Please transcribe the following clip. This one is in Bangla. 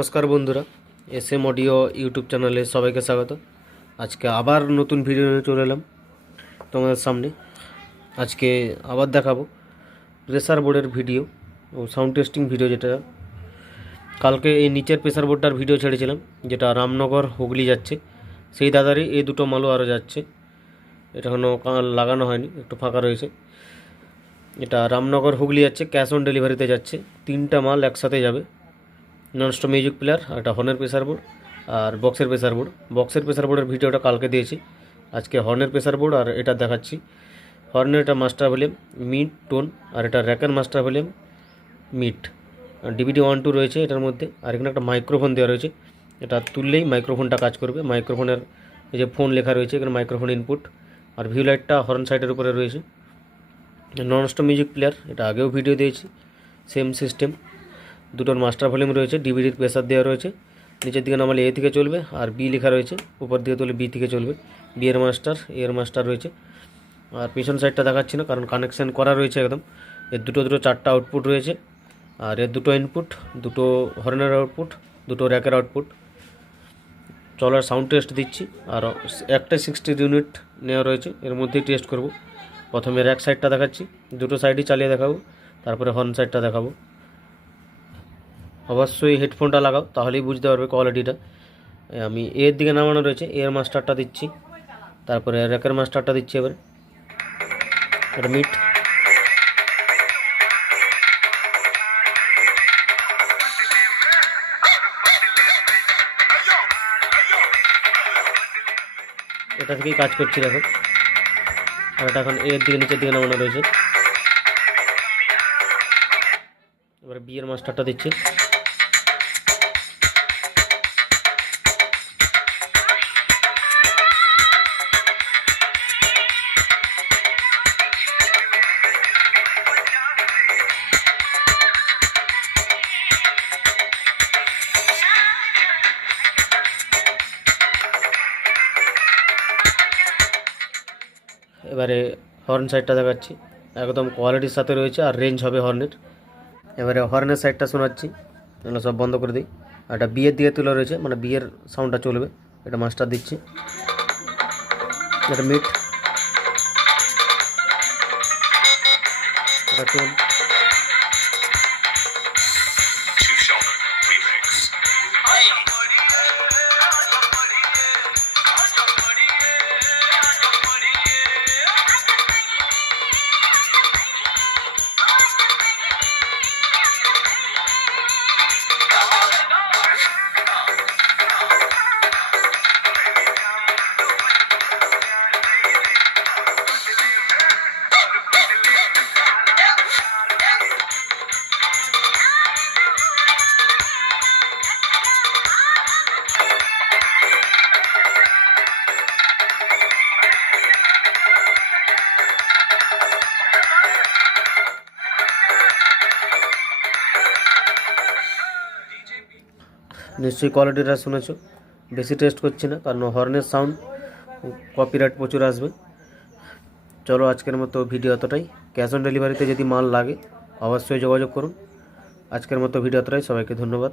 নমস্কার বন্ধুরা এস এম অডিও ইউটিউব চ্যানেলে সবাইকে স্বাগত। আজকে আবার নতুন ভিডিও নিয়ে চলে এলাম তোমাদের সামনে। আজকে আবার দেখাবো প্রেসার বোর্ডের ভিডিও ও সাউন্ড টেস্টিং ভিডিও যেটা। কালকে এই নিচের প্রেসার বোর্ডটার ভিডিও ছেড়েছিলাম, যেটা রামনগর হুগলি যাচ্ছে। সেই দাদারই এই দুটো মালও আরও যাচ্ছে। এটা এখনও লাগানো হয়নি, একটু ফাঁকা রয়েছে। এটা রামনগর হুগলি যাচ্ছে, ক্যাশ অন ডেলিভারিতে যাচ্ছে। তিনটা মাল একসাথে যাবে। ননস্টপ মিউজিক প্লেয়ার একটা হর্নের প্রেসার বোর্ড আর বক্সের প্রেসার বোর্ড বক্সের প্রেসার বোর্ডের ভিডিওটা কালকে দিয়েছি। আজকে হর্নের প্রেসার বোর্ড আর এটা দেখাচ্ছি। হর্নের এটা মাস্টার ভলিউম মিড টোন আর এটা র্যাকের master volume mid DVD one two রয়েছে এটার মধ্যে, আর এখানে একটা মাইক্রোফোন দেওয়া রয়েছে। এটা তুললেই মাইক্রোফোনটা কাজ করবে। মাইক্রোফোনের যে ফোন লেখা রয়েছে, এখানে মাইক্রোফোন ইনপুট আর ভিউ লাইটটা হর্ন সাইডের উপরে রয়েছে। ননস্টপ মিউজিক প্লেয়ার, এটা আগেও ভিডিও দিয়েছি। সেম সিস্টেম দুটোর মাস্টার ভলিউম রয়েছে ডিভিডির প্রেসার দেওয়া রয়েছে। নিচের দিকে নামালে এ থেকে চলবে আর বি লেখা রয়েছে, উপর দিকে তুলে বি থেকে চলবে। বি এর মাস্টার এ এর মাস্টার রয়েছে। আর পিছন সাইডটা দেখাচ্ছি না, কারণ কানেকশান করা রয়েছে একদম। এর দুটো দুটো চারটা আউটপুট রয়েছে, আর এর দুটো ইনপুট দুটো হর্নের আউটপুট দুটো র্যাকের আউটপুট চলার সাউন্ড টেস্ট দিচ্ছি, আর একটা সিক্সটি ইউনিট নেওয়া রয়েছে, এর মধ্যেই টেস্ট করব। প্রথমে র্যাক সাইডটা দেখাচ্ছি, দুটো সাইডই চালিয়ে দেখাবো, তারপরে হর্ন সাইডটা দেখাবো। অবশ্যই হেডফোনটা লাগাও, তাহলেই বুঝতে পারবে কোয়ালিটিটা আমি এর দিকে নামানো রয়েছে, এর মাস্টারটা দিচ্ছি। তারপরে র্যাকের মাস্টারটা দিচ্ছি এবার। এটা মিট এটা থেকেই কাজ করছি দেখো। আর এটা এখন এর দিকে, নিচের দিকে নামানো রয়েছে। এবারে বিয়ের মাস্টারটা দিচ্ছি। এবারে হর্ন সাইডটা দেখাচ্ছি। একদম কোয়ালিটির সাথে রয়েছে আর রেঞ্জ হবে হর্নের এবারে হর্নের সাইডটা শোনাচ্ছি এগুলো সব বন্ধ করে দিই। আর এটা বিয়ের দিয়ে তুলে রয়েছে মানে বিয়ের সাউন্ডটা চলবে। এটা মাস্টার দিচ্ছি। এটা মিট এটা টোন নিশ্চয়ই কোয়ালিটিটা শুনেছ। বেশি টেস্ট করছি না, কারণ হর্নের সাউন্ড কপিরাইট প্রচুর আসবে। চলো আজকের মতো ভিডিও এতটাই। ক্যাশ অন ডেলিভারিতে যদি মাল লাগে, অবশ্যই যোগাযোগ করুন। আজকের মতো ভিডিও এতটাই, সবাইকে ধন্যবাদ।